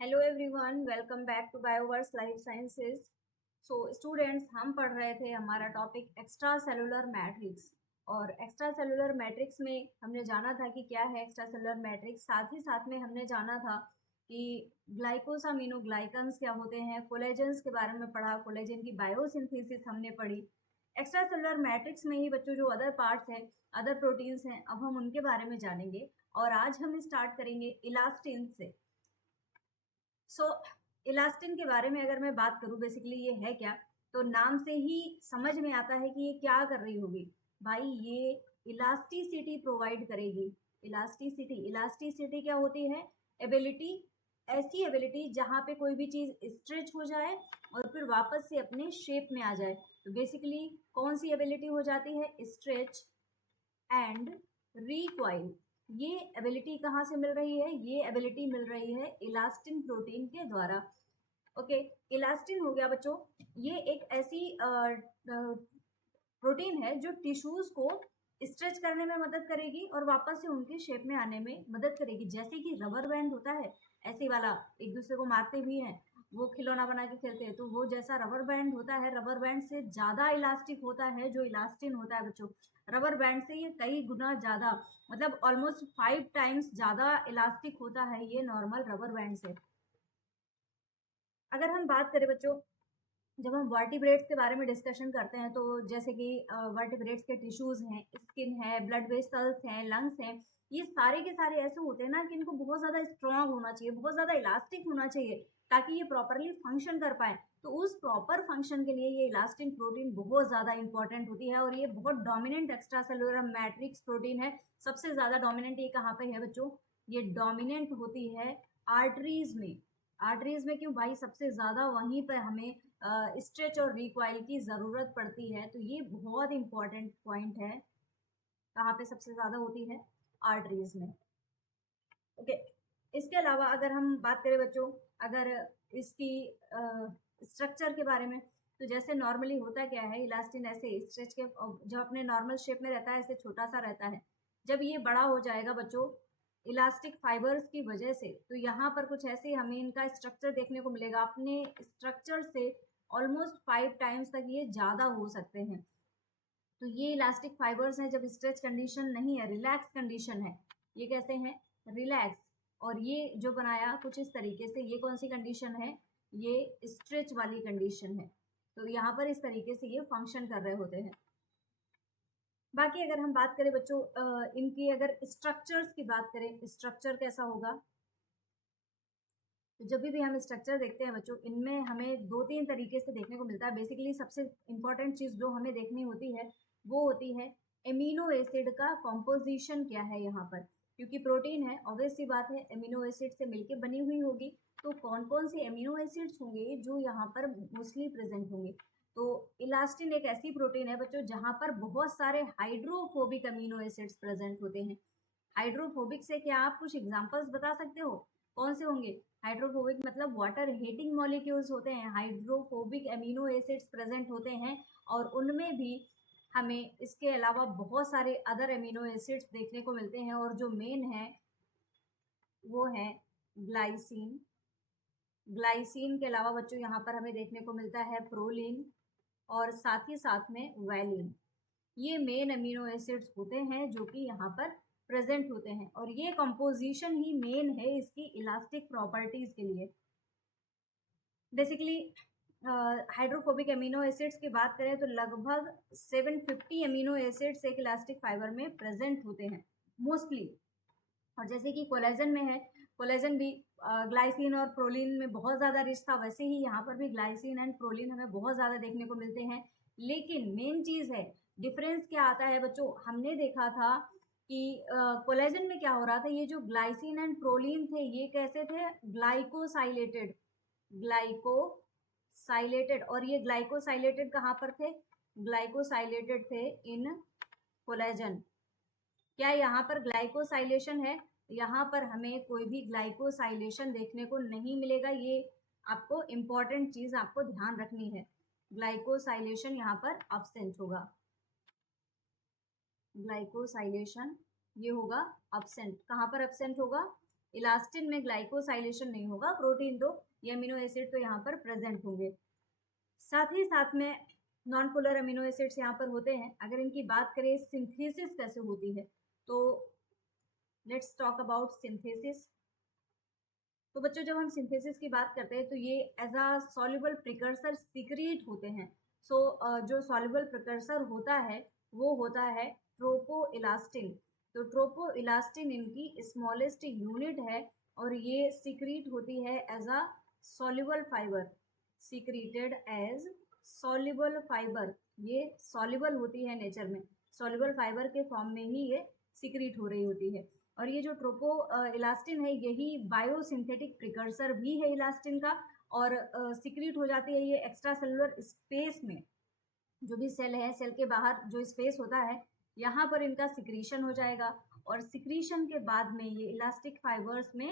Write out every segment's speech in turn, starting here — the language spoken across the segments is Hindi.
Hello everyone, welcome back to Bioverse life sciences. So students, हम पढ़ रहे थे हमारा टॉपिक एक्स्ट्रा सेलुलर मैट्रिक्स। और एक्स्ट्रा सेलुलर मैट्रिक्स में हमने जाना था कि क्या है एक्स्ट्रा सेलुलर मैट्रिक्स। साथ ही साथ में हमने जाना था कि ग्लाइकोसामिनोग्लाइकन्स क्या होते हैं, कोलेजन्स के बारे में पढ़ा, कोलेजन की बायोसिंथेसिस हमने पढ़ी। एक्स्ट्रा सेलुलर मैट्रिक्स में ही बच्चों जो अदर पार्ट्स हैं, अदर प्रोटीन्स हैं, अब हम उनके बारे में जानेंगे। और आज हम स्टार्ट करेंगे इलास्टिन से। इलास्टिन के बारे में अगर मैं बात करूं, बेसिकली ये है क्या, तो नाम से ही समझ में आता है कि ये क्या कर रही होगी। भाई ये इलास्टिसिटी प्रोवाइड करेगी। इलास्टिसिटी क्या होती है? एबिलिटी, ऐसी एबिलिटी जहां पे कोई भी चीज स्ट्रेच हो जाए और फिर वापस से अपने शेप में आ जाए। तो बेसिकली कौन सी एबिलिटी हो जाती है? Stretch and recoil. ये एबिलिटी कहाँ से मिल रही है? ये एबिलिटी मिल रही है इलास्टिन प्रोटीन के द्वारा। ओके, इलास्टिन हो गया बच्चों, ये एक ऐसी प्रोटीन है जो टिश्यूज को स्ट्रेच करने में मदद करेगी और वापस से उनके शेप में आने में मदद करेगी। जैसे कि रबर बैंड होता है, ऐसे वाला एक दूसरे को मारते भी हैं, वो खिलौना बना के खेलते हैं, तो वो जैसा रबर बैंड होता है, रबर बैंड से ज्यादा इलास्टिक होता है जो इलास्टिन होता है बच्चों। रबर बैंड से ये कई गुना ज्यादा, मतलब ऑलमोस्ट 5 टाइम्स ज्यादा इलास्टिक होता है ये नॉर्मल रबर बैंड से। अगर हम बात करें बच्चों, जब हम वर्टिब्रेट्स के बारे में डिस्कशन करते हैं, तो जैसे कि वर्टिब्रेट्स के टिश्यूज हैं, स्किन है, ब्लड वेसल्स हैं, लंग्स हैं, ये सारे के सारे ऐसे होते हैं ना कि इनको बहुत ज़्यादा स्ट्रांग होना चाहिए, बहुत ज़्यादा इलास्टिक होना चाहिए ताकि ये प्रॉपरली फंक्शन कर पाए। तो उस प्रॉपर फंक्शन के लिए ये इलास्टिन प्रोटीन बहुत ज़्यादा इंपॉर्टेंट होती है और ये बहुत dominant extra cellular matrix protein है। सबसे ज़्यादा डोमिनेंट ये कहाँ पे है बच्चों? ये डोमिनेंट होती है आर्टरीज में। आर्टरीज में क्यों भाई? सबसे ज़्यादा वहीं पर हमें स्ट्रेच और रिकॉइल की ज़रूरत पड़ती है। तो ये बहुत इंपॉर्टेंट पॉइंट है। कहाँ पे सबसे ज़्यादा होती है? आर्टरीज में। ओके, इसके अलावा अगर हम बात करें बच्चों, अगर इसकी स्ट्रक्चर के बारे में, तो जैसे नॉर्मली होता क्या है, इलास्टिन ऐसे स्ट्रेच के जब अपने नॉर्मल शेप में रहता है ऐसे छोटा सा रहता है। जब ये बड़ा हो जाएगा बच्चों इलास्टिक फाइबर्स की वजह से, तो यहाँ पर कुछ ऐसे हमें इनका स्ट्रक्चर देखने को मिलेगा। अपने स्ट्रक्चर से ऑलमोस्ट 5 टाइम्स तक ये ज़्यादा हो सकते हैं। तो ये इलास्टिक फाइबर्स हैं जब स्ट्रेच कंडीशन नहीं है, रिलैक्स कंडीशन है। ये कैसे हैं? रिलैक्स। और ये जो बनाया कुछ इस तरीके से, ये कौन सी कंडीशन है? ये स्ट्रेच वाली कंडीशन है। तो यहाँ पर इस तरीके से ये फंक्शन कर रहे होते हैं। बाकी अगर हम बात करें बच्चों, इनकी अगर स्ट्रक्चर्स की बात करें, स्ट्रक्चर कैसा होगा, तो जब भी हम स्ट्रक्चर देखते हैं बच्चों, इनमें हमें 2-3 तरीके से देखने को मिलता है। बेसिकली सबसे इंपॉर्टेंट चीज़ जो हमें देखनी होती है वो होती है एमिनो एसिड का कॉम्पोजिशन क्या है यहाँ पर। क्योंकि प्रोटीन है, ऑब्वियस सी बात है, एमिनो एसिड से मिलके बनी हुई होगी। तो कौन कौन से एमिनो एसिड्स होंगे जो यहाँ पर मोस्टली प्रेजेंट होंगे? तो इलास्टिन एक ऐसी प्रोटीन है बच्चों जहाँ पर बहुत सारे हाइड्रोफोबिक अमीनो एसिड्स प्रेजेंट होते हैं। हाइड्रोफोबिक से क्या आप कुछ एग्जांपल्स बता सकते हो? कौन से होंगे? हाइड्रोफोबिक मतलब वाटर हेटिंग मॉलिक्यूल्स होते हैं, हाइड्रोफोबिक एमिनो एसिड्स प्रेजेंट होते हैं। और उनमें भी हमें इसके अलावा बहुत सारे अदर एमिनो एसिड्स देखने को मिलते हैं, और जो मेन है वो है ग्लाइसिन। ग्लाइसिन के अलावा बच्चों यहाँ पर हमें देखने को मिलता है प्रोलिन और साथ ही साथ में वैलिन। ये मेन अमीनो एसिड्स होते हैं जो कि यहाँ पर प्रेजेंट होते हैं, और ये कंपोजिशन ही मेन है इसकी इलास्टिक प्रॉपर्टीज के लिए। बेसिकली हाइड्रोफोबिक अमीनो एसिड्स की बात करें तो लगभग 750 अमीनो एसिड्स एक इलास्टिक फाइबर में प्रेजेंट होते हैं मोस्टली। और जैसे कि कोलेजन में है, कोलेजन भी ग्लाइसिन और प्रोलिन में बहुत ज़्यादा रिच था, वैसे ही यहाँ पर भी ग्लाइसिन एंड प्रोलिन हमें बहुत ज़्यादा देखने को मिलते हैं। लेकिन मेन चीज़ है, डिफरेंस क्या आता है बच्चों? हमने देखा था कि कोलेजन में क्या हो रहा था, ये जो ग्लाइसिन एंड प्रोलिन थे ये कैसे थे? ग्लाइकोसाइलेटेड। ग्लाइकोसाइलेटेड। और ये ग्लाइकोसाइलेटेड कहाँ पर थे? ग्लाइकोसाइलेटेड थे इन कोलेजन। क्या यहाँ पर ग्लाइकोसाइलेशन है? यहाँ पर हमें कोई भी ग्लाइकोसाइलेशन देखने को नहीं मिलेगा। ये आपको इम्पॉर्टेंट चीज आपको ध्यान रखनी है, ग्लाइकोसाइलेशन यहाँ पर अब्सेंट होगा। ग्लाइकोसाइलेशन ये होगा अब्सेंट। कहाँ पर अब्सेंट होगा? इलास्टिन में ग्लाइकोसाइलेशन नहीं होगा, प्रोटीन तो ये अमीनो एसिड तो यहाँ पर प्रेजेंट होंगे। साथ ही साथ में नॉन पोलर अमीनो एसिड्स यहाँ पर होते हैं। अगर इनकी बात करें सिंथेसिस कैसे होती है, तो लेट्स टॉक अबाउट सिंथेसिस। तो बच्चों जब हम सिंथेसिस की बात करते हैं तो ये as a soluble precursor secrete होते हैं। सो जो सॉल्युबल प्रिकर्सर होता है वो होता है ट्रोपोइलास्टिन। तो ट्रोपोइलास्टिन इनकी स्मॉलेस्ट यूनिट है और ये सीक्रेट होती है as a soluble fibre, secreted as soluble fibre. ये सॉल्युबल होती है नेचर में, सॉल्युबल फाइबर के फॉर्म में ही ये सीक्रेट हो रही होती है। और ये जो ट्रोपो इलास्टिन है यही बायोसिंथेटिक प्रिकर्सर भी है इलास्टिन का, और सीक्रेट हो जाती है ये एक्स्ट्रा सेलुलर स्पेस में। जो भी सेल है, सेल के बाहर जो स्पेस होता है यहाँ पर इनका सिक्रीशन हो जाएगा, और सिक्रीशन के बाद में ये इलास्टिक फाइबर्स में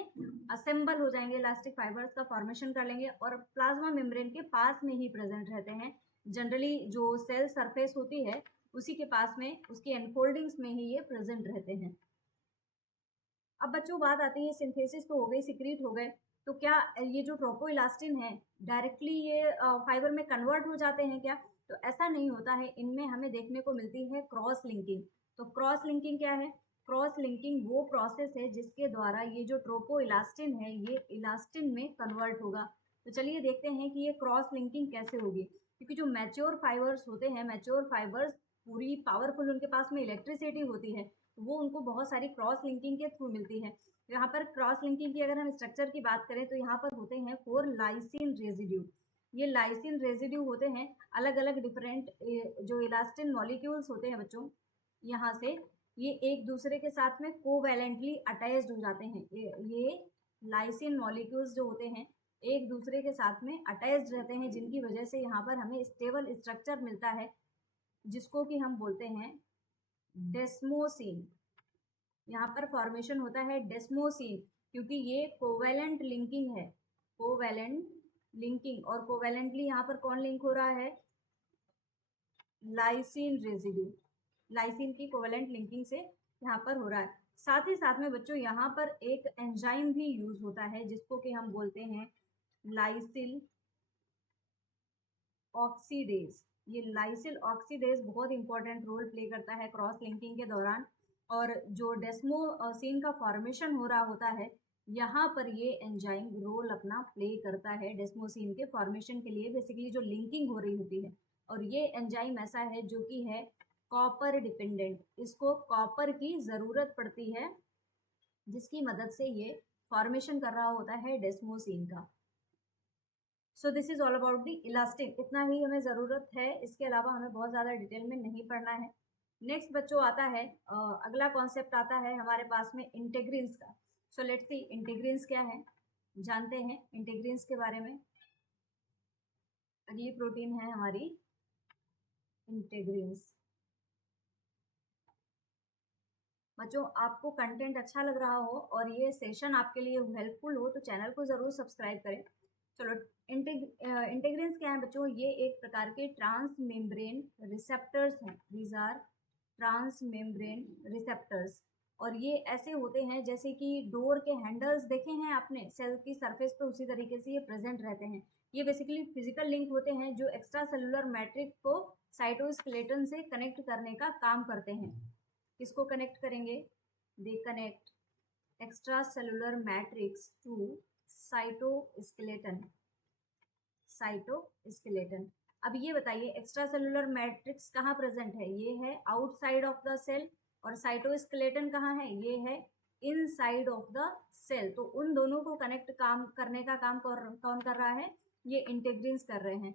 असेंबल हो जाएंगे, इलास्टिक फाइबर्स का फॉर्मेशन कर लेंगे और प्लाज्मा मेम्ब्रेन के पास में ही प्रेजेंट रहते हैं। जनरली जो सेल सरफेस होती है उसी के पास में, उसकी एनफोल्डिंग्स में ही ये प्रेजेंट रहते हैं। अब बच्चों बात आती है सिंथेसिस तो हो गई, सिक्रीट हो गए, तो क्या ये जो ट्रोपोइलास्टिन है डायरेक्टली ये फाइबर में कन्वर्ट हो जाते हैं क्या? तो ऐसा नहीं होता है, इनमें हमें देखने को मिलती है क्रॉस लिंकिंग। तो क्रॉस लिंकिंग क्या है? क्रॉस लिंकिंग वो प्रोसेस है जिसके द्वारा ये जो ट्रोपोइलास्टिन है ये इलास्टिन में कन्वर्ट होगा। तो चलिए देखते हैं कि ये क्रॉस लिंकिंग कैसे होगी, क्योंकि जो मैच्योर फाइबर्स होते हैं, मैच्योर फाइबर्स पूरी पावरफुल, उनके पास में इलेक्ट्रिसिटी होती है, वो उनको बहुत सारी क्रॉस लिंकिंग के थ्रू मिलती है। यहाँ पर क्रॉस लिंकिंग की अगर हम स्ट्रक्चर की बात करें तो यहाँ पर होते हैं 4 लाइसिन रेजिड्यू। ये लाइसिन रेजिड्यू होते हैं अलग अलग डिफरेंट जो इलास्टिन मॉलिक्यूल्स होते हैं बच्चों, यहाँ से ये एक दूसरे के साथ में कोवैलेंटली अटैच्ड हो जाते हैं। ये लाइसिन मॉलिक्यूल्स जो होते हैं एक दूसरे के साथ में अटैच्ड रहते हैं, जिनकी वजह से यहाँ पर हमें स्टेबल स्ट्रक्चर मिलता है, जिसको कि हम बोलते हैं डेस्मोसिन। यहाँ पर फॉर्मेशन होता है डेस्मोसिन, क्योंकि ये कोवैलेंट लिंकिंग है, कोवैलेंट लिंकिंग। और कोवैलेंटली यहाँ पर कौन लिंक हो रहा है? लाइसिन रेजिड्यू, लाइसिन की कोवैलेंट लिंकिंग से यहाँ पर हो रहा है। साथ ही साथ में बच्चों यहाँ पर एक एंजाइम भी यूज होता है जिसको कि हम बोलते हैं लाइसिल ऑक्सीडेज। ये लाइसिल ऑक्सीडेज बहुत इंपॉर्टेंट रोल प्ले करता है क्रॉस लिंकिंग के दौरान। और जो डेस्मोसिन का फॉर्मेशन हो रहा होता है यहाँ पर ये एंजाइम रोल अपना प्ले करता है डेस्मोसिन के फॉर्मेशन के लिए, बेसिकली जो लिंकिंग हो रही होती है। और ये एंजाइम ऐसा है जो कि है कॉपर डिपेंडेंट, इसको कॉपर की ज़रूरत पड़ती है, जिसकी मदद से ये फॉर्मेशन कर रहा होता है डेस्मोसिन का। So this is all about the elastin. इतना ही हमें ज़रूरत है, इसके अलावा हमें बहुत ज़्यादा डिटेल में नहीं पढ़ना है। नेक्स्ट बच्चों आता है अगला कॉन्सेप्ट आता है हमारे पास में इंटेग्रिन्स का। सो लेट्स सी इंटेग्रिन्स क्या है, जानते हैं इंटेग्रिन्स के बारे में। अगली प्रोटीन है हमारी इंटेग्रिन्स। बच्चों आपको कंटेंट अच्छा लग रहा हो और ये सेशन आपके लिए हेल्पफुल हो तो चैनल को ज़रूर सब्सक्राइब करें। चलो इंटेग्रिन्स क्या है बच्चों? ये एक प्रकार के ट्रांस मेम्ब्रेन रिसेप्टर्स हैं। These are trans membrane receptors, और ये ऐसे होते हैं जैसे कि डोर के हैंडल्स देखे हैं आपने सेल की सरफेस पे, उसी तरीके से ये प्रेजेंट रहते हैं। ये बेसिकली फिजिकल लिंक होते हैं जो एक्स्ट्रा सेलुलर मैट्रिक्स को साइटोस्केलेटन से कनेक्ट करने का काम करते हैं। किसको कनेक्ट करेंगे? They connect extra cellular matrix to cytoskeleton, cytoskeleton. अब ये बताइए एक्स्ट्रा सेलुलर मैट्रिक्स कहाँ प्रेजेंट है? ये है आउटसाइड ऑफ द सेल, और साइटोस्केलेटन कहाँ है? ये है इनसाइड ऑफ द सेल। तो उन दोनों को कनेक्ट करने का काम कौन कर रहा है? ये इंटेग्रिन्स कर रहे हैं।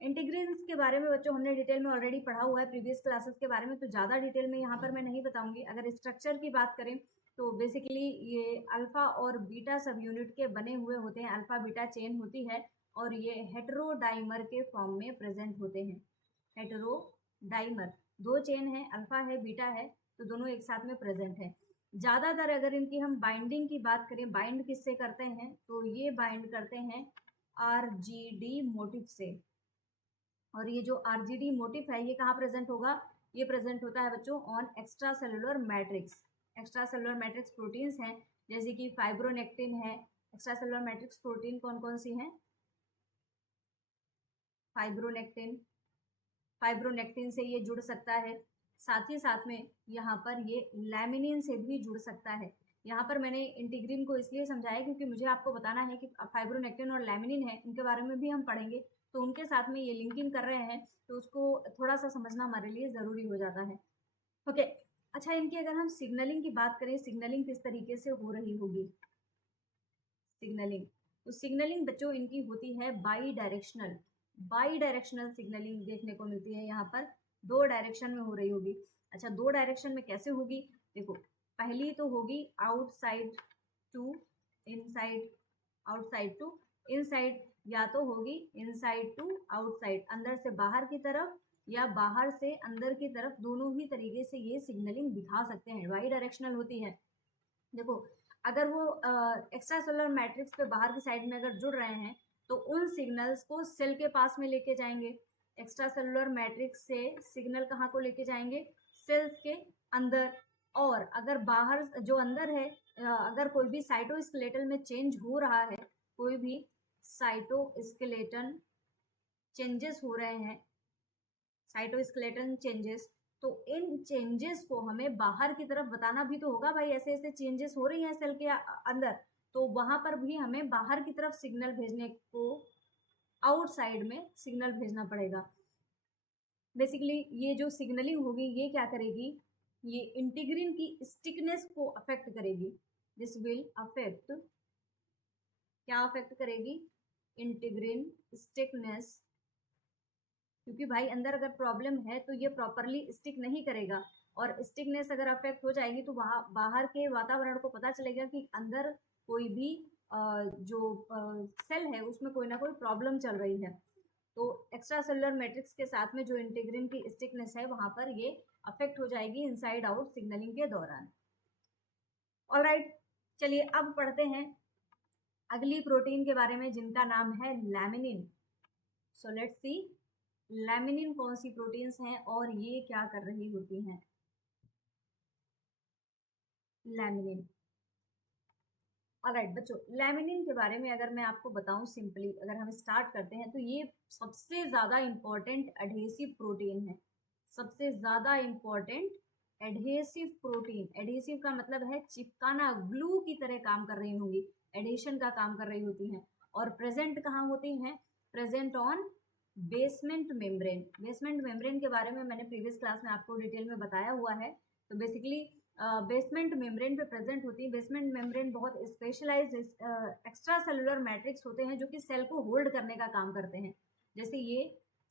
इंटेग्रिन्स के बारे में बच्चों हमने डिटेल में ऑलरेडी पढ़ा हुआ है प्रीवियस क्लासेस के बारे में, तो ज़्यादा डिटेल में यहाँ पर मैं नहीं बताऊंगी। अगर स्ट्रक्चर की बात करें तो बेसिकली ये अल्फा और बीटा सब यूनिट के बने हुए होते हैं, अल्फा बीटा चेन होती है, और ये हेटेरोडाइमर के फॉर्म में प्रेजेंट होते हैं। हेटेरोडाइमर, दो चेन है, अल्फा है बीटा है, तो दोनों एक साथ में प्रेजेंट है। ज़्यादातर अगर इनकी हम बाइंडिंग की बात करें, बाइंड किससे करते हैं? तो ये बाइंड करते हैं आरजीडी मोटिव से। और ये जो आरजीडी मोटिव है ये कहाँ प्रेजेंट होगा? ये प्रेजेंट होता है बच्चों on extra cellular matrix. Extra cellular matrix proteins हैं जैसे कि फाइब्रोनेक्टिन है। एक्स्ट्रा सेलुलर मैट्रिक्स प्रोटीन कौन कौन सी हैं? फाइब्रोनेक्टिन, फाइब्रोनेक्टिन से ये जुड़ सकता है। साथ ही साथ में यहाँ पर ये लैमिनिन से भी जुड़ सकता है। यहाँ पर मैंने इंटीग्रिन को इसलिए समझाया क्योंकि मुझे आपको बताना है कि फाइब्रोनेक्टिन और लैमिनिन है, इनके बारे में भी हम पढ़ेंगे, तो उनके साथ में ये लिंकिंग कर रहे हैं, तो उसको थोड़ा सा समझना हमारे लिए ज़रूरी हो जाता है। ओके, अच्छा, इनकी अगर हम सिग्नलिंग की बात करें, सिग्नलिंग किस तरीके से हो रही होगी? सिग्नलिंग, तो सिग्नलिंग बच्चों इनकी होती है by directional. By directional signalling देखने को मिलती है। यहाँ पर 2 डायरेक्शन में हो रही होगी। अच्छा, 2 डायरेक्शन में कैसे होगी? देखो, पहली तो होगी outside to inside, outside to inside, या तो होगी इनसाइड टू आउटसाइड, अंदर से बाहर की तरफ या बाहर से अंदर की तरफ, दोनों ही तरीके से ये सिग्नलिंग दिखा सकते हैं। बाई डायरेक्शनल होती है। देखो, अगर वो एक्स्ट्रा सेलुलर मैट्रिक्स पे बाहर की साइड में अगर जुड़ रहे हैं तो उन सिग्नल्स को सेल के पास में लेके जाएंगे। एक्स्ट्रा सेलुलर मैट्रिक्स से सिग्नल कहाँ को लेके जाएंगे? सेल्स के अंदर। और अगर बाहर जो अंदर है, अगर कोई भी साइटोस्केलेटल में चेंज हो रहा है, कोई भी साइटोस्केलेटन चेंजेस हो रहे हैं, साइटोस्केलेटन चेंजेस, तो इन चेंजेस को हमें बाहर की तरफ बताना भी तो होगा भाई, ऐसे ऐसे चेंजेस हो रही हैं सेल के अंदर, तो वहां पर भी हमें बाहर की तरफ सिग्नल भेजने को, आउटसाइड में सिग्नल भेजना पड़ेगा। बेसिकली ये जो सिग्नलिंग होगी ये क्या करेगी? ये इंटीग्रिन की स्टिकनेस को अफेक्ट करेगी। दिस विल अफेक्ट, क्या अफेक्ट करेगी? इंटीग्रिन स्टिकनेस, क्योंकि भाई अंदर अगर प्रॉब्लम है तो ये प्रॉपरली स्टिक नहीं करेगा, और स्टिकनेस अगर अफेक्ट हो जाएगी तो वहाँ बाहर के वातावरण को पता चलेगा कि अंदर कोई भी जो सेल है उसमें कोई ना कोई प्रॉब्लम चल रही है। तो एक्स्ट्रा सेलुलर मैट्रिक्स के साथ में जो इंटीग्रिन की स्टिकनेस है वहाँ पर ये अफेक्ट हो जाएगी इनसाइड आउट सिग्नलिंग के दौरान। ऑलराइट, चलिए अब पढ़ते हैं अगली प्रोटीन के बारे में जिनका नाम है laminin. So let's see laminin कौन सी प्रोटीन्स हैं और ये क्या कर रही होती हैं। लैमिनिन, ऑलराइट बच्चों, लैमिनिन के बारे में अगर मैं आपको बताऊं सिंपली, अगर हम स्टार्ट करते हैं, तो ये सबसे ज़्यादा इम्पॉर्टेंट एडहेसिव प्रोटीन है। सबसे ज़्यादा इम्पॉर्टेंट एडहेसिव प्रोटीन, एडहेसिव का मतलब है चिपकाना, ग्लू की तरह काम कर रही होंगी, एडिशन का काम कर रही होती हैं। और प्रेजेंट कहाँ होती हैं? Present on basement membrane. Basement membrane के बारे में मैंने प्रीवियस क्लास में आपको डिटेल में बताया हुआ है। तो बेसिकली बेसमेंट मेम्ब्रेन पे प्रेजेंट होती है। बेसमेंट मेम्ब्रेन बहुत स्पेशलाइज्ड एक्स्ट्रा सेलुलर मैट्रिक्स होते हैं जो कि सेल को होल्ड करने का काम करते हैं। जैसे ये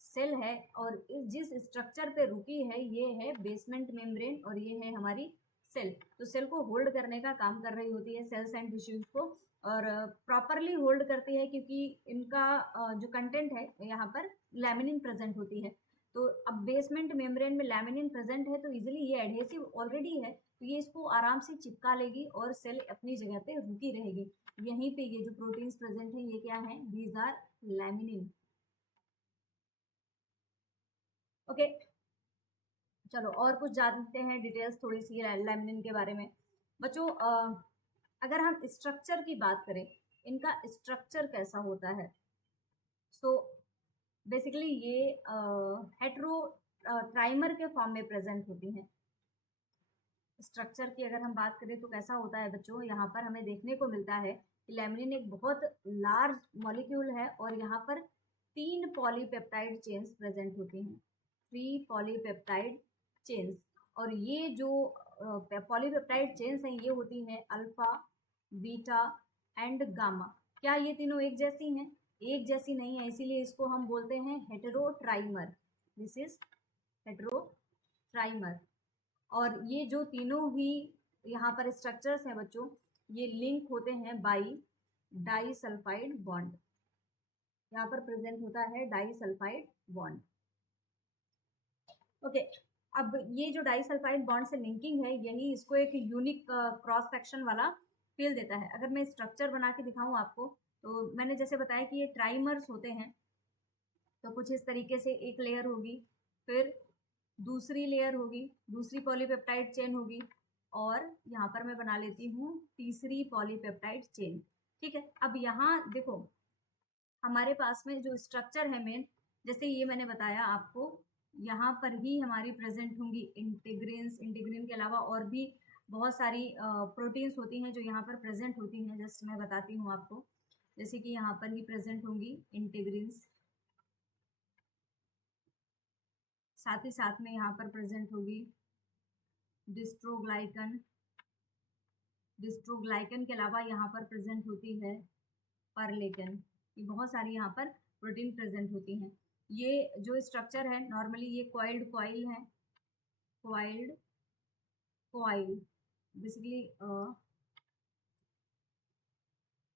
सेल है और जिस स्ट्रक्चर पे रुकी है ये है बेसमेंट मेम्ब्रेन और ये है हमारी सेल, तो सेल को होल्ड करने का काम कर रही होती है, सेल्स एंड टिश्यूज को, और प्रॉपरली होल्ड करती है क्योंकि इनका जो कंटेंट है यहाँ पर लैमिनिन प्रेजेंट होती है। तो अब बेसमेंट मेम्ब्रेन में लैमिनिन प्रेजेंट है तो इजीली ये एडहेसिव ऑलरेडी है, तो ये इसको आराम से चिपका लेगी और सेल अपनी जगह पे रुकी रहेगी। यहीं पे ये जो प्रोटीन्स प्रेजेंट है ये क्या है? These are laminin. ओके, चलो और कुछ जानते हैं डिटेल्स थोड़ी सी लैमिनिन के बारे में। बच्चों अगर हम स्ट्रक्चर की बात करें, इनका स्ट्रक्चर कैसा होता है? सो बेसिकली ये हेट्रो ट्राइमर के फॉर्म में प्रेजेंट होती हैं। स्ट्रक्चर की अगर हम बात करें तो कैसा होता है बच्चों? यहाँ पर हमें देखने को मिलता है कि लैमिनिन एक बहुत लार्ज मॉलिक्यूल है और यहाँ पर 3 पॉलीपेप्टाइड चेन्स प्रेजेंट होती हैं, 3 पॉलीपेप्टाइड चेन्स। और ये जो पॉलीपेप्टाइड चेन्स हैं ये होती हैं अल्फा, बीटा एंड गामा। क्या ये तीनों एक जैसी हैं? एक जैसी नहीं है, इसीलिए इसको हम बोलते हैं हेटेरोट्राइमर। This is हेटेरोट्राइमर। और ये जो तीनों ही यहाँ पर स्ट्रक्चर्स हैं बच्चों, ये लिंक होते हैं बाई डाइसल्फाइड बॉन्ड। यहाँ पर प्रेजेंट होता है डाइसल्फाइड बॉन्ड। ओके, अब ये जो डाइसल्फाइड बॉन्ड से लिंकिंग है यही इसको एक यूनिक क्रॉस सेक्शन वाला फील देता है। अगर मैं स्ट्रक्चर बना के दिखाऊं आपको, तो मैंने जैसे बताया कि ये ट्राइमर्स होते हैं, तो कुछ इस तरीके से एक लेयर होगी, फिर दूसरी लेयर होगी, दूसरी पॉलीपेप्टाइड चेन होगी, और यहाँ पर मैं बना लेती हूँ तीसरी पॉलीपेप्टाइड चेन। ठीक है, अब यहाँ देखो हमारे पास में जो स्ट्रक्चर है मेन, जैसे ये मैंने बताया आपको, यहाँ पर ही हमारी प्रेजेंट होंगी इंटीग्रिन्स। इंटीग्रिन के अलावा और भी बहुत सारी प्रोटीन्स होती हैं जो यहाँ पर प्रेजेंट होती हैं। जस्ट मैं बताती हूँ आपको, जैसे कि यहाँ पर ही प्रेजेंट होंगी इंटीग्रिन्स, साथ ही साथ में यहाँ पर प्रेजेंट होगी डिस्ट्रोग्लाइकन। डिस्ट्रोग्लाइकन के अलावा यहाँ पर प्रेजेंट होती है परलेकन। ये बहुत सारी यहाँ पर प्रोटीन प्रेजेंट होती हैं। ये जो स्ट्रक्चर है नॉर्मली ये कॉइल्ड कॉइल है, coiled coil basically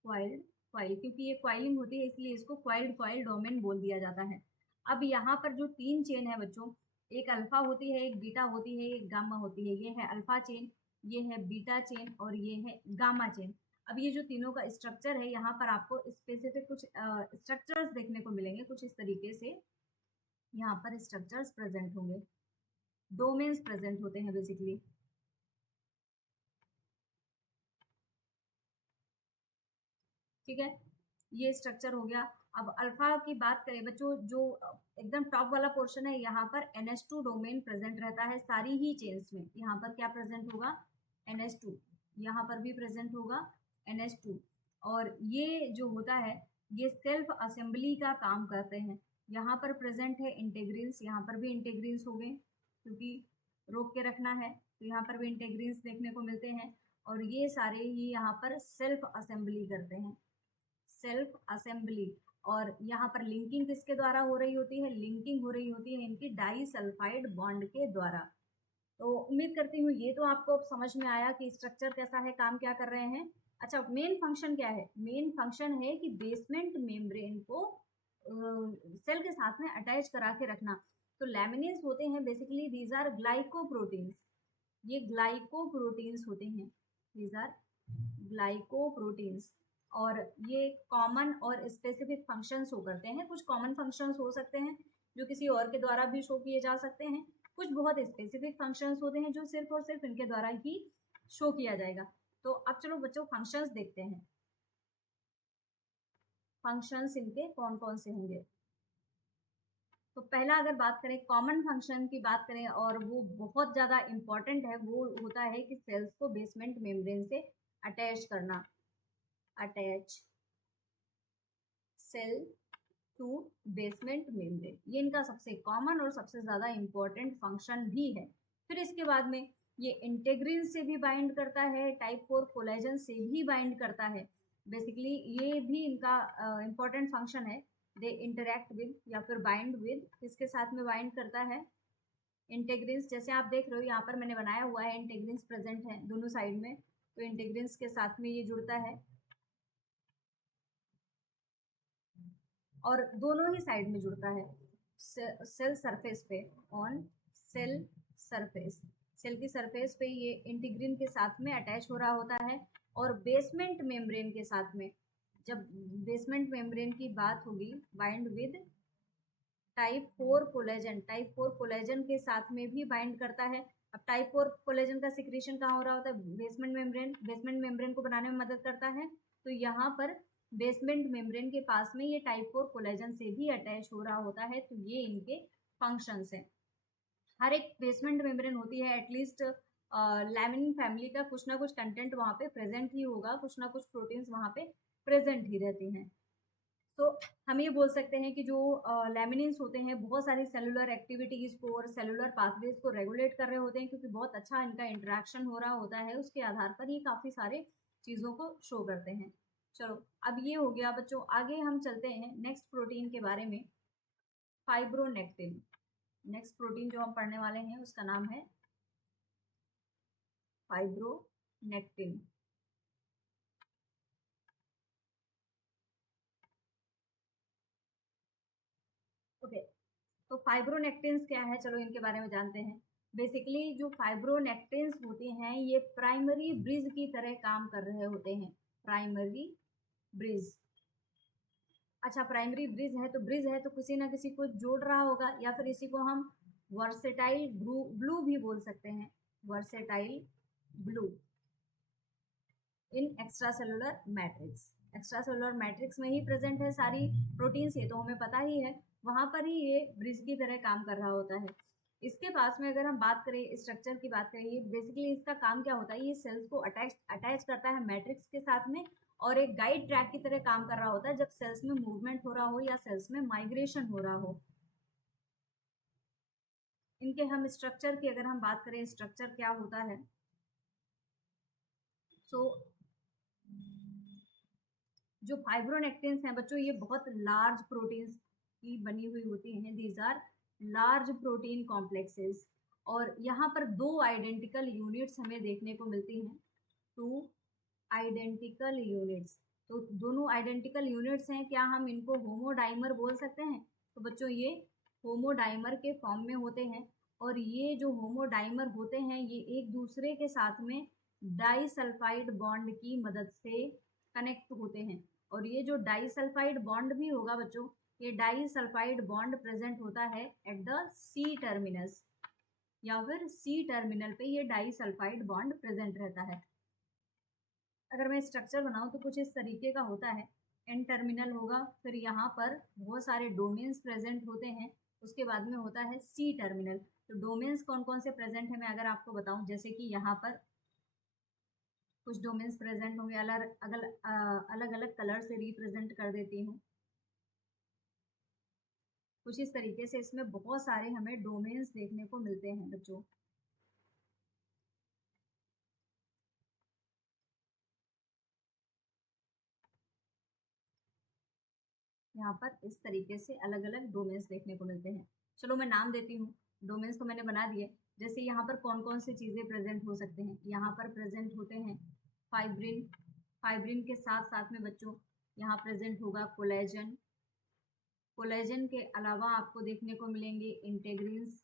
coiled coil, क्योंकि ये कॉइलिंग होती है इसलिए इसको कॉइल्ड कॉइल डोमेन बोल दिया जाता है। अब यहाँ पर जो 3 चेन है बच्चों, एक अल्फा होती है, एक बीटा होती है, एक गामा होती है। ये है अल्फा चेन, ये है बीटा चेन और ये है गामा चेन। अब ये जो तीनों का स्ट्रक्चर है, यहाँ पर आपको स्पेसिफिक कुछ स्ट्रक्चर्स देखने को मिलेंगे। कुछ इस तरीके से यहाँ पर स्ट्रक्चर्स प्रेजेंट होंगे, डोमेन्स प्रेजेंट होते हैं बेसिकली। ठीक है, ये स्ट्रक्चर हो गया। अब अल्फा की बात करें बच्चों, जो एकदम टॉप वाला पोर्शन है, यहाँ पर NH2 डोमेन प्रेजेंट रहता है सारी ही चेन्स में। यहाँ पर क्या प्रेजेंट होगा, NH2। यहाँ पर भी प्रेजेंट होगा NH2। और ये जो होता है ये सेल्फ असेंबली का काम करते हैं। यहाँ पर प्रेजेंट है इंटीग्रिन्स, यहाँ पर भी इंटीग्रिन्स हो गए, क्योंकि रोक के रखना है तो यहाँ पर भी इंटीग्रिन्स देखने को मिलते हैं। और ये सारे ही यहाँ पर सेल्फ असेंबली करते हैं, सेल्फ असेंबली। और यहाँ पर लिंकिंग किसके द्वारा हो रही होती है, लिंकिंग हो रही होती है इनकी डाइसल्फाइड बॉन्ड के द्वारा। तो उम्मीद करती हूँ ये तो आपको अब समझ में आया कि स्ट्रक्चर कैसा है, काम क्या कर रहे हैं। अच्छा, मेन फंक्शन क्या है, मेन फंक्शन है कि बेसमेंट मेम्ब्रेन को सेल के साथ में अटैच करा के रखना। तो लैमिनिन्स होते हैं बेसिकली, दीज आर ग्लाइकोप्रोटीन्स। ये ग्लाइकोप्रोटीन्स होते हैं, दीज आर ग्लाइकोप्रोटीन्स। और ये कॉमन और स्पेसिफिक फंक्शंस शो करते हैं। कुछ कॉमन फंक्शंस हो सकते हैं जो किसी और के द्वारा भी शो किए जा सकते हैं, कुछ बहुत स्पेसिफिक फंक्शंस होते हैं जो सिर्फ और सिर्फ इनके द्वारा ही शो किया जाएगा। तो अब चलो बच्चों फंक्शंस देखते हैं, फंक्शंस इनके कौन कौन से होंगे। तो पहला अगर बात करें कॉमन फंक्शन की बात करें, और वो बहुत ज़्यादा इम्पॉर्टेंट है, वो होता है कि सेल्स को बेसमेंट मेम्ब्रेन से अटैच करना। Attach cell to basement membrane, ये इनका सबसे कॉमन और सबसे ज़्यादा इम्पोर्टेंट फंक्शन भी है। फिर इसके बाद में ये इंटेग्रिन से भी बाइंड करता है, टाइप 4 कोलेजन से भी बाइंड करता है। बेसिकली ये भी इनका इम्पोर्टेंट फंक्शन है। दे इंटरेक्ट विद या फिर बाइंड विद, किसके साथ में बाइंड करता है, इंटेग्रिन्स। जैसे आप देख रहे हो यहाँ पर मैंने बनाया हुआ है, इंटेग्रिन्स प्रेजेंट है दोनों साइड में, तो इंटेग्रिन्स के साथ में ये जुड़ता है। और दोनों ही साइड में जुड़ता है सेल सरफेस पे, ऑन सेल सरफेस। सेल की सरफेस पे ये इंटीग्रिन के साथ में अटैच हो रहा होता है। और बेसमेंट मेम्ब्रेन के साथ में, जब बेसमेंट मेम्ब्रेन की बात होगी, bind with type 4 collagen, type 4 collagen के साथ में भी बाइंड करता है। अब टाइप 4 कोलेजन का सिक्रीशन कहाँ हो रहा होता है, बेसमेंट मेम्ब्रेन। बेसमेंट मेम्ब्रेन को बनाने में मदद करता है, तो यहाँ पर बेसमेंट मेम्ब्रेन के पास में ये टाइप 4 कोलेजन से भी अटैच हो रहा होता है। तो ये इनके फंक्शंस हैं। हर एक बेसमेंट मेम्ब्रेन होती है, एटलीस्ट लैमिनिन फैमिली का कुछ ना कुछ कंटेंट वहाँ पे प्रेजेंट ही होगा, कुछ ना कुछ प्रोटीन्स वहाँ पे प्रेजेंट ही रहती हैं। तो हम ये बोल सकते हैं कि जो लैमिनिन्स होते हैं बहुत सारी सेलुलर एक्टिविटीज़ को और सेलुलर पाथवेज को रेगुलेट कर रहे होते हैं, क्योंकि बहुत अच्छा इनका इंटरेक्शन हो रहा होता है। उसके आधार पर ये काफ़ी सारे चीज़ों को शो करते हैं। चलो अब ये हो गया बच्चों, आगे हम चलते हैं नेक्स्ट प्रोटीन के बारे में, फाइब्रोनेक्टिन। नेक्स्ट प्रोटीन जो हम पढ़ने वाले हैं उसका नाम है फाइब्रोनेक्टिन। ओके, तो फाइब्रोनेक्टिन्स क्या है, चलो इनके बारे में जानते हैं। बेसिकली जो फाइब्रोनेक्टिन्स होते हैं ये प्राइमरी ब्रिज की तरह काम कर रहे होते हैं, प्राइमरी ब्रिज। अच्छा, प्राइमरी ब्रिज है तो ब्रिज है तो किसी ना किसी को जोड़ रहा होगा, या फिर इसी को हम वर्सेटाइल ग्लू भी बोल सकते हैं, versatile blue in extra cellular matrix. Extra cellular matrix में ही प्रेजेंट है सारी प्रोटीन्स, ये तो हमें पता ही है, वहाँ पर ही ये ब्रिज की तरह काम कर रहा होता है। इसके पास में अगर हम बात करें स्ट्रक्चर की बात करें, ये बेसिकली इसका काम क्या होता है, ये सेल्स को अटैच करता है मैट्रिक्स के साथ में और एक गाइड ट्रैक की तरह काम कर रहा होता है जब सेल्स में मूवमेंट हो रहा हो या सेल्स में माइग्रेशन हो रहा हो। इनके हम स्ट्रक्चर की अगर हम बात करें, स्ट्रक्चर क्या होता है, सो जो फाइब्रोनेक्टिन्स हैं बच्चों, ये बहुत लार्ज प्रोटीन्स की बनी हुई होती हैं। These are large protein complexes और यहाँ पर दो आइडेंटिकल यूनिट्स हमें देखने को मिलती हैं, टू आइडेंटिकल यूनिट्स। तो दोनों आइडेंटिकल यूनिट्स हैं, क्या हम इनको होमोडाइमर बोल सकते हैं? तो बच्चों ये होमोडाइमर के फॉर्म में होते हैं और ये जो होमोडाइमर होते हैं ये एक दूसरे के साथ में डाइसल्फाइड बॉन्ड की मदद से कनेक्ट होते हैं। और ये जो डाइसल्फाइड बॉन्ड भी होगा बच्चों, ये डाइसल्फाइड बॉन्ड प्रेजेंट होता है एट द सी टर्मिनस या फिर सी टर्मिनल पे ये डाइसल्फाइड बॉन्ड प्रेजेंट रहता है। अगर मैं स्ट्रक्चर बनाऊं तो कुछ इस तरीके का होता है। एन टर्मिनल होगा, फिर यहाँ पर बहुत सारे डोमेन्स प्रेजेंट होते हैं, उसके बाद में होता है सी टर्मिनल। तो डोमेन्स कौन कौन से प्रेजेंट है मैं अगर आपको बताऊं, जैसे कि यहाँ पर कुछ डोमेन्स प्रेजेंट होंगे, अलग अलग कलर से रिप्रेजेंट कर देती हूँ। कुछ इस तरीके से इसमें बहुत सारे हमें डोमेन्स देखने को मिलते हैं बच्चों। यहाँ पर इस तरीके से अलग अलग डोमेन्स देखने को मिलते हैं। चलो मैं नाम देती हूँ, डोमेन्स तो मैंने बना दिए। जैसे यहाँ पर कौन कौन सी चीज़ें प्रेजेंट हो सकते हैं, यहाँ पर प्रेजेंट होते हैं फाइब्रिन। फाइब्रिन के साथ साथ में बच्चों यहाँ प्रेजेंट होगा कोलेजन। कोलेजन के अलावा आपको देखने को मिलेंगे इंटेग्रिन्स।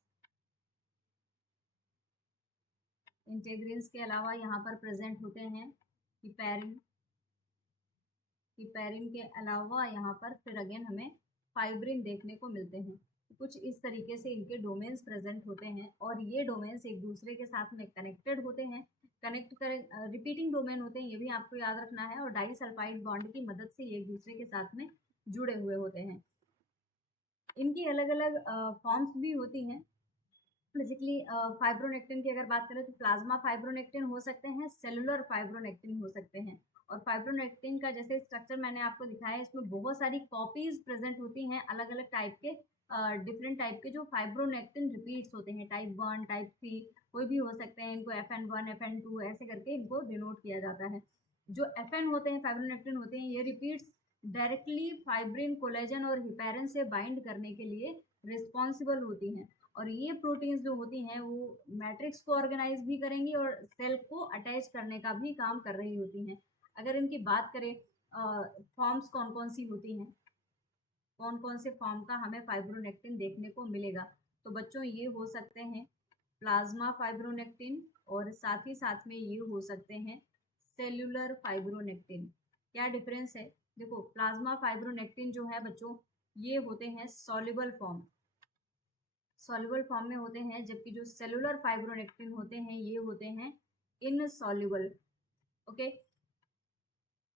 इंटेग्रिन्स के अलावा यहाँ पर प्रेजेंट होते हैं हिपैरिन। हिपैरिन के अलावा यहाँ पर फिर अगेन हमें फाइब्रिन देखने को मिलते हैं। कुछ इस तरीके से इनके डोमेन्स प्रेजेंट होते हैं और ये डोमेन्स एक दूसरे के साथ में कनेक्टेड होते हैं, रिपीटिंग डोमेन होते हैं, ये भी आपको याद रखना है। और डाइसल्फाइड बॉन्ड की मदद से ये एक दूसरे के साथ में जुड़े हुए होते हैं। इनकी अलग अलग फॉर्म्स भी होती हैं। बेसिकली फाइब्रोनेक्टिन की अगर बात करें तो प्लाज्मा फाइब्रोनेक्टिन हो सकते हैं, सेलुलर फाइब्रोनेक्टिन हो सकते हैं। और फाइब्रोनेक्टिन का जैसे स्ट्रक्चर मैंने आपको दिखाया है, इसमें बहुत सारी कॉपीज प्रेजेंट होती हैं अलग अलग टाइप के, डिफरेंट टाइप के जो फाइब्रोनेक्टिन रिपीट्स होते हैं, टाइप 1 टाइप 3 कोई भी हो सकते हैं। इनको FN1 FN2 ऐसे करके इनको डिनोट किया जाता है। जो FN होते हैं, फाइब्रोनेक्टिन होते हैं, ये रिपीट्स डायरेक्टली फाइब्रिन, कोलेजन और हिपैरिन से बाइंड करने के लिए रिस्पॉन्सिबल होती हैं। और ये प्रोटीन्स जो होती हैं वो मैट्रिक्स को ऑर्गेनाइज भी करेंगी और सेल को अटैच करने का भी काम कर रही होती हैं। अगर इनकी बात करें फॉर्म्स कौन कौन सी होती हैं, कौन कौन से फॉर्म का हमें फाइब्रोनेक्टिन देखने को मिलेगा, तो बच्चों ये हो सकते हैं प्लाज्मा फाइब्रोनेक्टिन और साथ ही साथ में ये हो सकते हैं सेल्यूलर फाइब्रोनेक्टिन। क्या डिफरेंस है? देखो, प्लाज्मा फाइब्रोनेक्टिन जो है बच्चों, ये होते हैं सॉल्युबल फॉर्म, सॉल्युबल फॉर्म में होते हैं, जबकि जो सेलुलर फाइब्रोनेक्टिन होते हैं ये होते हैं इनसॉल्युबल। ओके,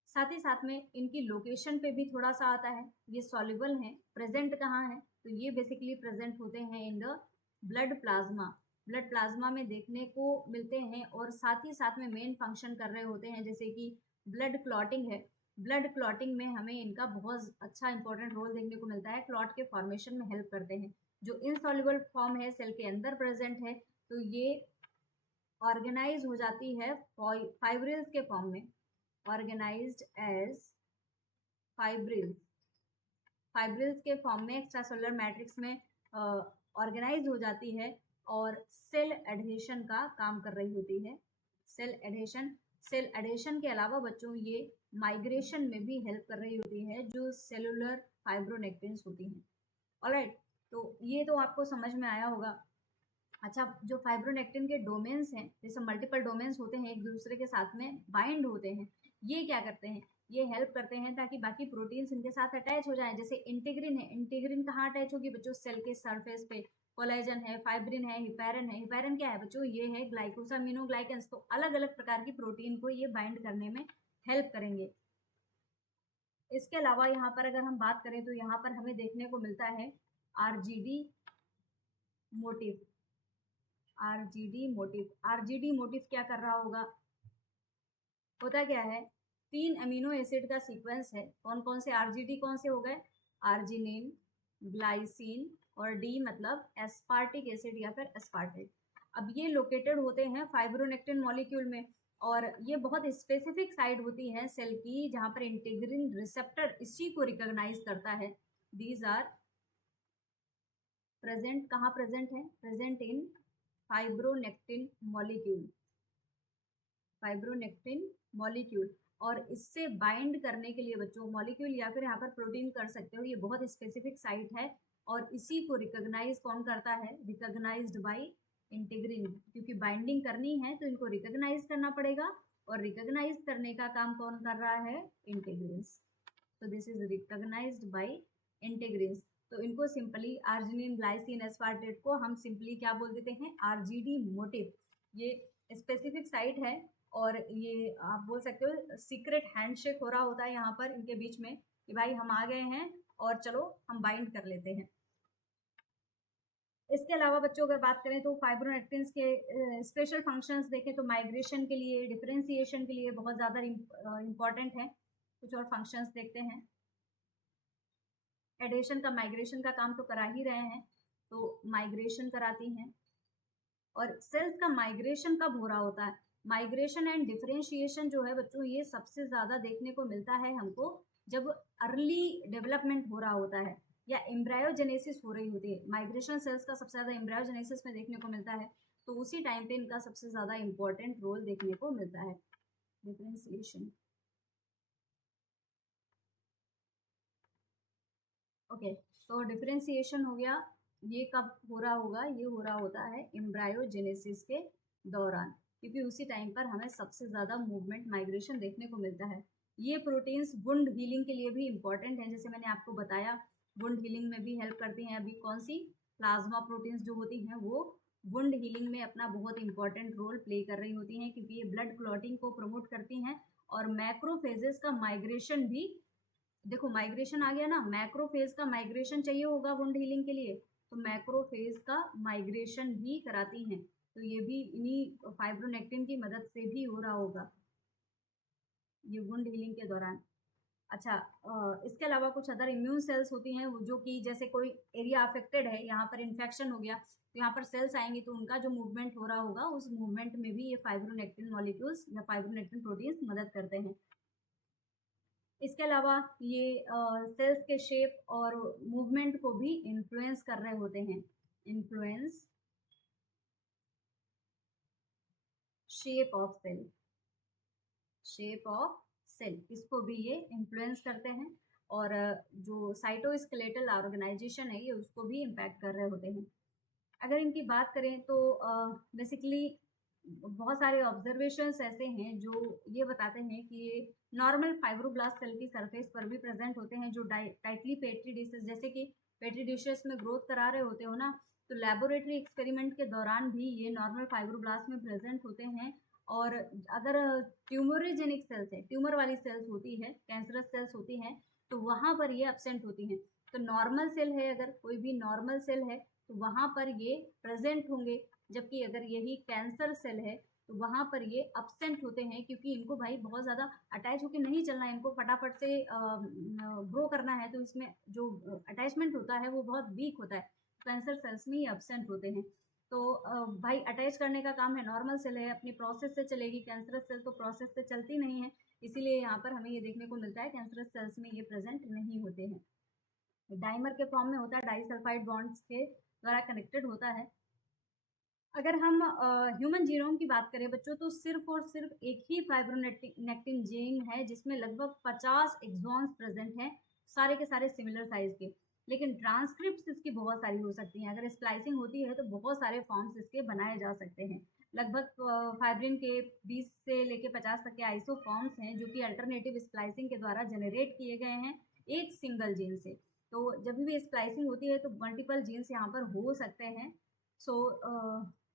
साथ ही साथ में इनकी लोकेशन पे भी थोड़ा सा आता है। ये सॉल्युबल हैं, प्रेजेंट कहाँ है, तो ये बेसिकली प्रेजेंट होते हैं in the blood plasma. Blood plasma में देखने को मिलते हैं और साथ ही साथ में मेन फंक्शन कर रहे होते हैं, जैसे कि ब्लड क्लॉटिंग है। ब्लड क्लॉटिंग में हमें इनका बहुत अच्छा इंपॉर्टेंट रोल देखने को मिलता है, क्लॉट के फॉर्मेशन में हेल्प करते हैं। जो इनसॉल्युबल फॉर्म है, सेल के अंदर प्रेजेंट है, तो ये ऑर्गेनाइज हो जाती है फाइब्रिल्स के फॉर्म में, ऑर्गेनाइज्ड एज फाइब्रिल्स। फाइब्रिल्स के फॉर्म में एक्स्ट्रासेलुलर मैट्रिक्स में ऑर्गेनाइज हो जाती है और सेल एडहेशन का काम कर रही होती है। सेल एडहेशन के अलावा बच्चों ये माइग्रेशन में भी हेल्प कर रही होती है, जो सेलुलर फाइब्रोनेक्टिन्स होती हैं। ऑलराइट, तो ये तो आपको समझ में आया होगा। अच्छा, जो फाइब्रोनेक्टिन के डोमेन्स हैं, जैसे मल्टीपल डोमेन्स होते हैं, एक दूसरे के साथ में बाइंड होते हैं, ये क्या करते हैं, ये हेल्प करते हैं ताकि बाकी प्रोटीन्स इनके साथ अटैच हो जाएं। जैसे इंटीग्रिन है, इंटीग्रिन कहाँ अटैच होगी बच्चों? सेल के सरफेस पे। कोलेजन है, फाइब्रिन है, हिपैरन है। हिपैरन क्या है बच्चों? ये है ग्लाइकोसामिनोग्लाइकेंस। तो अलग अलग प्रकार की प्रोटीन को ये बाइंड करने में हेल्प करेंगे। इसके अलावा यहाँ पर अगर हम बात करें तो यहाँ पर हमें देखने को मिलता है RGD motive. RGD motive, RGD motive क्या कर रहा होगा? होता क्या है, 3 अमीनो एसिड का सीक्वेंस है। कौन कौन से आरजीडी कौन से हो गए? आर्जिनिन, ग्लाइसिन और डी मतलब एस्पार्टिक एसिड या फिर एस्पार्टेट। अब ये लोकेटेड होते हैं फाइब्रोनेक्टिन मॉलिक्यूल में, और ये बहुत स्पेसिफिक साइट होती है सेल की जहाँ पर इंटीग्रिन रिसेप्टर इसी को रिकॉग्नाइज करता है। दीज आर प्रेजेंट, कहाँ प्रेजेंट है? Present in fibronectin molecule, fibronectin molecule. और इससे बाइंड करने के लिए बच्चों मॉलिक्यूल या फिर यहाँ पर प्रोटीन कर सकते हो, ये बहुत स्पेसिफिक साइट है और इसी को रिकॉग्नाइज कौन करता है? Recognised by integrin. क्योंकि बाइंडिंग करनी है तो इनको रिकॉग्नाइज करना पड़ेगा, और रिकॉग्नाइज करने का काम कौन कर रहा है? इंटीग्रिन्स। तो दिस इज रिकॉग्नाइज्ड बाय इंटीग्रिन्स। तो इनको सिंपली आर्जिनिन, ग्लाइसिन, एस्पार्टेट को हम सिंपली क्या बोल देते हैं? RGD motive. ये स्पेसिफिक साइट है और ये आप बोल सकते हो सीक्रेट हैंडशेक हो रहा होता है यहाँ पर इनके बीच में कि भाई हम आ गए हैं और चलो हम बाइंड कर लेते हैं। इसके अलावा बच्चों अगर बात करें तो फाइब्रोनेक्टिन्स के स्पेशल फंक्शंस देखें तो माइग्रेशन के लिए, डिफरेंशिएशन के लिए बहुत ज़्यादा इम्पॉर्टेंट है। कुछ और फंक्शंस देखते हैं। एडेशन का, माइग्रेशन का काम तो करा ही रहे हैं, तो माइग्रेशन कराती हैं। और सेल्स का माइग्रेशन कब हो रहा होता है? माइग्रेशन एंड डिफरेंशिएशन जो है बच्चों ये सबसे ज़्यादा देखने को मिलता है हमको जब अर्ली डेवलपमेंट हो रहा होता है या एम्ब्रायोजेनेसिस हो रही होती है। माइग्रेशन सेल्स का सबसे ज़्यादा एम्ब्रायोजेनेसिस में देखने को मिलता है, तो उसी टाइम पे इनका सबसे ज़्यादा इम्पोर्टेंट रोल देखने को मिलता है। Differentiation, okay. तो डिफरेंशिएशन हो गया, ये कब हो रहा होगा? ये हो रहा होता है एम्ब्रायोजेनेसिस के दौरान, क्योंकि उसी टाइम पर हमें सबसे ज़्यादा मूवमेंट, माइग्रेशन देखने को मिलता है। ये प्रोटीन्स वुंड हीलिंग के लिए भी इम्पॉर्टेंट हैं, जैसे मैंने आपको बताया वुंड हीलिंग में भी हेल्प करती हैं। अभी कौन सी? प्लाज्मा प्रोटीन्स जो होती हैं वो वुंड हीलिंग में अपना बहुत इंपॉर्टेंट रोल प्ले कर रही होती हैं, क्योंकि ये ब्लड क्लॉटिंग को प्रमोट करती हैं। और मैक्रोफेजेस का माइग्रेशन भी, देखो माइग्रेशन आ गया ना, मैक्रोफेज का माइग्रेशन चाहिए होगा वुंड हीलिंग के लिए, तो मैक्रोफेज का माइग्रेशन भी कराती हैं। तो ये भी इन्हीं फाइब्रोनेक्टिन की मदद से भी हो रहा होगा ये वुंड हीलिंग के दौरान। अच्छा, इसके अलावा कुछ अदर इम्यून सेल्स होती हैं जो कि जैसे कोई एरिया अफेक्टेड है, यहाँ पर इन्फेक्शन हो गया तो यहाँ पर सेल्स आएंगी, तो उनका जो मूवमेंट हो रहा होगा उस मूवमेंट में भी ये फाइब्रोनेक्टिन मॉलिक्यूल्स या फाइब्रोनेक्टिन प्रोटीन्स मदद करते हैं। इसके अलावा ये सेल्स के शेप और मूवमेंट को भी इन्फ्लुएंस कर रहे होते हैं। Influence shape of cell, shape of cell, इसको भी ये इन्फ्लुएंस करते हैं। और जो साइटोस्केलेटल ऑर्गेनाइजेशन है ये उसको भी इम्पैक्ट कर रहे होते हैं। अगर इनकी बात करें तो बेसिकली बहुत सारे ऑब्जर्वेशंस ऐसे हैं जो ये बताते हैं कि ये नॉर्मल फाइब्रोब्लास्ट सेल की सरफेस पर भी प्रेजेंट होते हैं, जो टाइटली पेट्री डिशेस, जैसे कि पेट्री डिशेस में ग्रोथ करा रहे होते हो ना, तो लेबोरेटरी एक्सपेरिमेंट के दौरान भी ये नॉर्मल फाइब्रोब्लास्ट में प्रेजेंट होते हैं। और अगर ट्यूमोरेजेनिक सेल्स है, ट्यूमर वाली सेल्स होती है, कैंसरस सेल्स होती हैं, तो वहाँ पर ये एब्सेंट होती हैं। तो नॉर्मल सेल है, अगर कोई भी नॉर्मल सेल है तो वहाँ पर ये प्रेजेंट होंगे, जबकि अगर यही कैंसर सेल है तो वहाँ पर ये अब्सेंट होते हैं, क्योंकि इनको भाई बहुत ज़्यादा अटैच होकर नहीं चलना है, इनको फटाफट से ग्रो करना है, तो इसमें जो अटैचमेंट होता है वो बहुत वीक होता है। कैंसर सेल्स में ये अब्सेंट होते हैं। तो भाई अटैच करने का काम है, नॉर्मल सेल है अपनी प्रोसेस से चलेगी, कैंसरस सेल तो प्रोसेस से चलती नहीं है, इसीलिए यहाँ पर हमें ये देखने को मिलता है कैंसरस सेल्स में ये प्रेजेंट नहीं होते हैं। डाइमर के फॉर्म में होता है, डाइसल्फाइड बॉन्ड्स के द्वारा कनेक्टेड होता है। अगर हम ह्यूमन जीनोम की बात करें बच्चों, तो सिर्फ और सिर्फ एक ही फाइब्रोनेक्टिन जीन है जिसमें लगभग 50 एक्सॉन्स प्रेजेंट हैं, सारे के सारे सिमिलर साइज के। लेकिन ट्रांसक्रिप्ट्स इसकी बहुत सारी हो सकती हैं, अगर स्प्लाइसिंग होती है तो बहुत सारे फॉर्म्स इसके बनाए जा सकते हैं। लगभग फाइब्रिन के 20 से लेके 50 तक के आइसोफॉर्म्स हैं जो कि अल्टरनेटिव स्प्लाइसिंग के द्वारा जनरेट किए गए हैं एक सिंगल जीन से। तो जब भी स्प्लाइसिंग होती है तो मल्टीपल जीन्स यहाँ पर हो सकते हैं। सो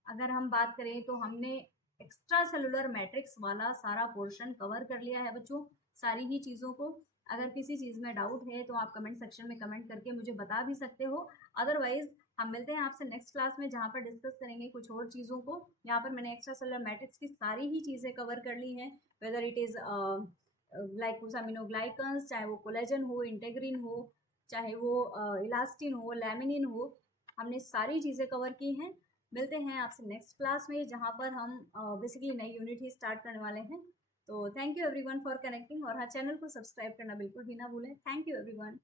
अगर हम बात करें तो हमने एक्स्ट्रा सेलुलर मैट्रिक्स वाला सारा पोर्शन कवर कर लिया है बच्चों, सारी ही चीज़ों को। अगर किसी चीज़ में डाउट है तो आप कमेंट सेक्शन में कमेंट करके मुझे बता भी सकते हो। अदरवाइज हम मिलते हैं आपसे नेक्स्ट क्लास में, जहाँ पर डिस्कस करेंगे कुछ और चीज़ों को। यहाँ पर मैंने एक्स्ट्रा सेलुलर मैट्रिक्स की सारी ही चीज़ें कवर कर ली हैं, वेदर इट इज़ ग्लाइकोसामिनोग्लाइकन्स, चाहे वो कोलेजन हो, इंटेग्रिन हो, चाहे वो इलास्टिन हो, लैमिनिन हो, हमने सारी चीज़ें कवर की हैं। मिलते हैं आपसे नेक्स्ट क्लास में, जहाँ पर हम बेसिकली नई यूनिट ही स्टार्ट करने वाले हैं। तो thank you everyone for connecting, और हाँ, चैनल को सब्सक्राइब करना बिल्कुल भी ना भूलें। Thank you everyone.